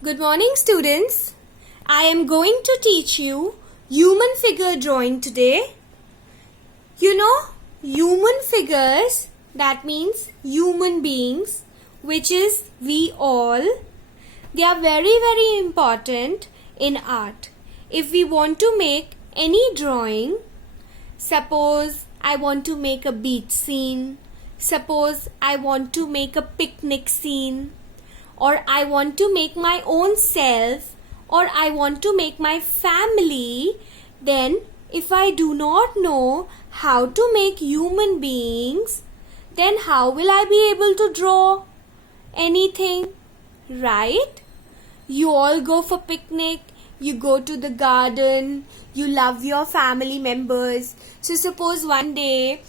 Good morning, students. I am going to teach you human figure drawing today. You know, human figures, that means human beings, which is we all. They are very, very important in art. If we want to make any drawing, suppose I want to make a beach scene, suppose I want to make a picnic scene, or I want to make my own self, or I want to make my family, then if I do not know how to make human beings, then how will I be able to draw anything? Right? You all go for picnic, you go to the garden, you love your family members. So suppose one day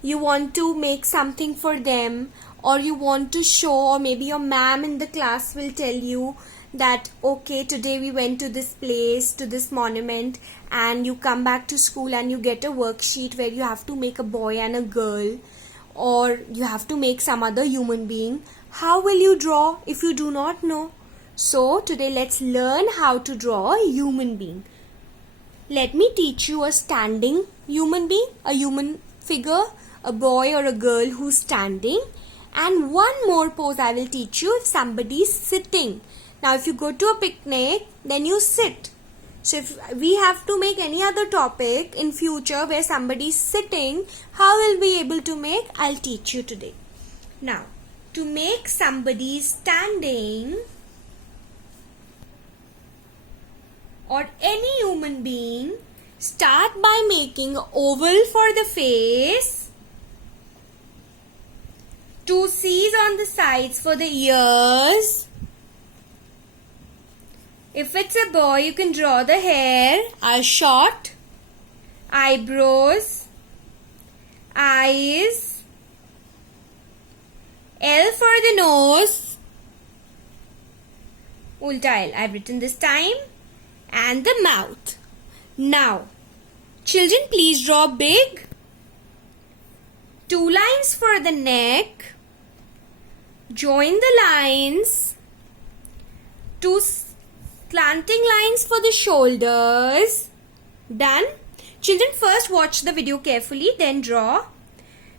you want to make something for them, or you want to show, or maybe your ma'am in the class will tell you that okay, today we went to this place, to this monument, and you come back to school and you get a worksheet where you have to make a boy and a girl, or you have to make some other human being. How will you draw if you do not know? So today let's learn how to draw a human being. Let me teach you a standing human being, a human figure, a boy or a girl who's standing. And one more pose I will teach you if somebody is sitting. Now if you go to a picnic, then you sit. So if we have to make any other topic in future where somebody is sitting, how will we be able to make? I'll teach you today. Now, to make somebody standing, or any human being, start by making an oval for the face, two C's on the sides for the ears. If it's a boy, you can draw the hair, are short, eyebrows, eyes, L for the nose, ulta L I've written this time, and the mouth. Now, children, please draw big. Two lines for the neck, join the lines, two slanting lines for the shoulders. Done. Children, first watch the video carefully, then draw.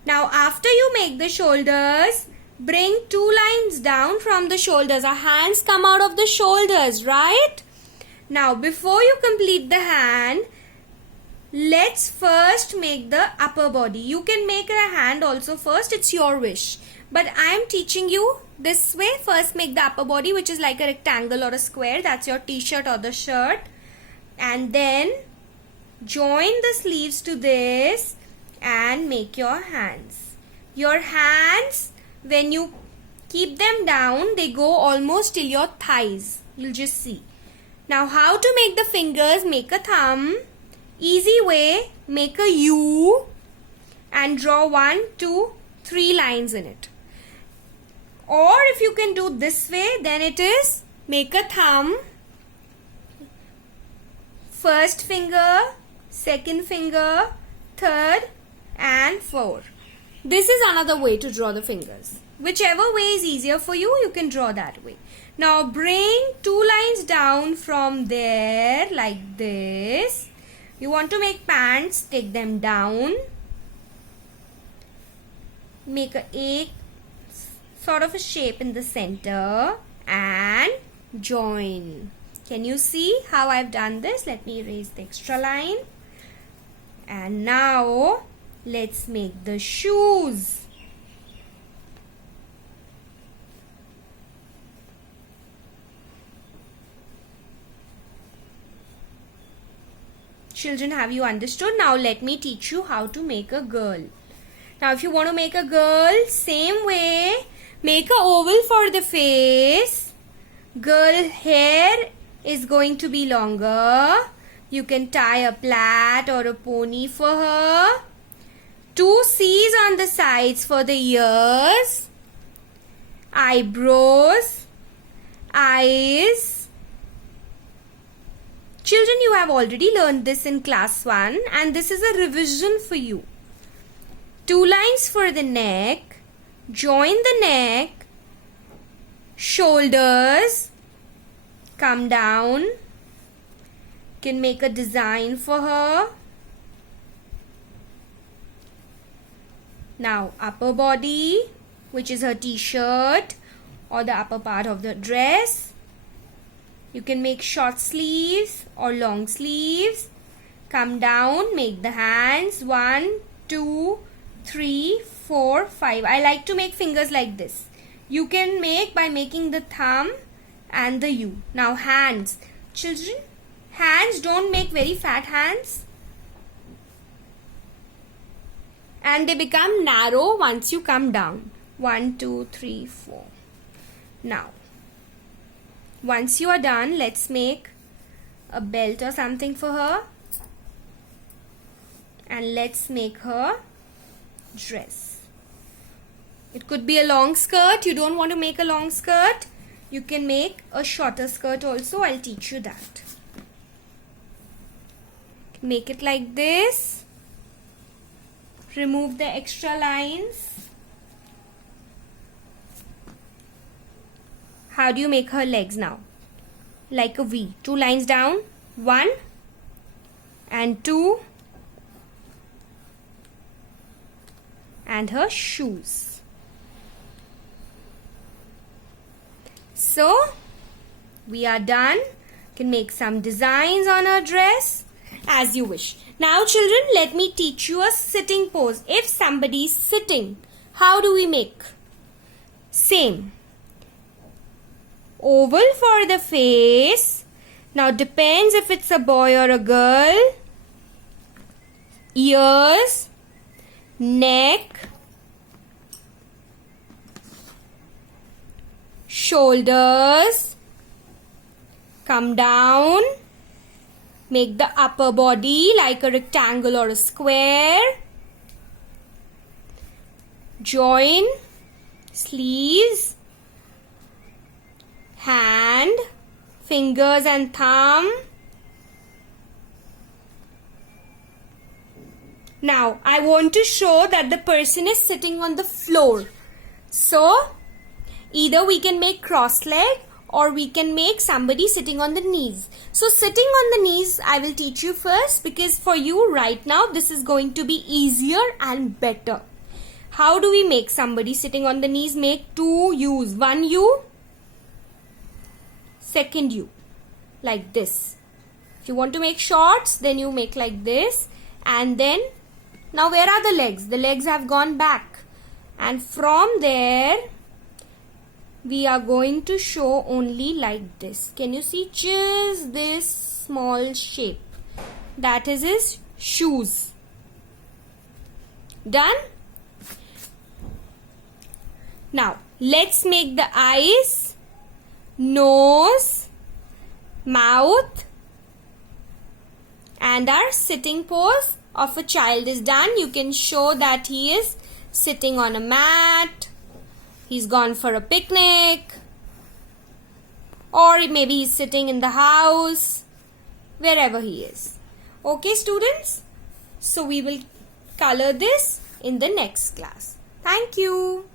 Now after you make the shoulders, bring two lines down from the shoulders. Our hands come out of the shoulders, right? Now before you complete the hand, let's first make the upper body. You can make a hand also first, it's your wish. But I am teaching you this way. First make the upper body, which is like a rectangle or a square. That's your t-shirt or the shirt. And then join the sleeves to this and make your hands. Your hands, when you keep them down, they go almost till your thighs. You'll just see. Now how to make the fingers? Make a thumb. Easy way, make a U and draw 1, 2, 3 lines in it. Or if you can do this way, then it is make a thumb, first finger, second finger, third and fourth. This is another way to draw the fingers. Whichever way is easier for you, you can draw that way. Now bring two lines down from there like this. You want to make pants, take them down. Make a sort of a shape in the center and join. Can you see how I've done this? Let me erase the extra line. And now let's make the shoes. Children, have you understood? Now let me teach you how to make a girl. Now if you want to make a girl, same way, make a oval for the face. Girl hair is going to be longer. You can tie a plait or a pony for her. Two C's on the sides for the ears. Eyebrows. Eyes. Children, you have already learned this in class 1 and this is a revision for you. Two lines for the neck, join the neck, shoulders, come down. You can make a design for her. Now upper body, which is her t-shirt or the upper part of the dress. You can make short sleeves or long sleeves. Come down, make the hands. 1, 2, 3, 4, 5. I like to make fingers like this. You can make by making the thumb and the U. Now hands. Children, hands, don't make very fat hands. And they become narrow once you come down. 1, 2, 3, 4. Now, once you are done, let's make a belt or something for her. And let's make her dress. It could be a long skirt. You don't want to make a long skirt. You can make a shorter skirt also. I'll teach you that. Make it like this. Remove the extra lines. How do you make her legs now? Like a V. 2 lines down. 1 and 2. And her shoes. So, we are done. You can make some designs on her dress as you wish. Now children, let me teach you a sitting pose. If somebody is sitting, how do we make? Same. Oval for the face. Now depends if it's a boy or a girl. Ears, neck, shoulders, come down, make the upper body like a rectangle or a square, join, sleeves, hand, fingers and thumb. Now, I want to show that the person is sitting on the floor. So, either we can make cross leg or we can make somebody sitting on the knees. So, sitting on the knees, I will teach you first because for you right now, this is going to be easier and better. How do we make somebody sitting on the knees? Make 2 U's. 1 U, second U. Like this. If you want to make shorts, then you make like this. And then, now where are the legs? The legs have gone back. And from there, we are going to show only like this. Can you see just this small shape? That is his shoes. Done? Now, let's make the eyes, nose, mouth, and our sitting pose of a child is done. You can show that he is sitting on a mat. He's gone for a picnic, or maybe he's sitting in the house, wherever he is. Okay, students? So we will color this in the next class. Thank you.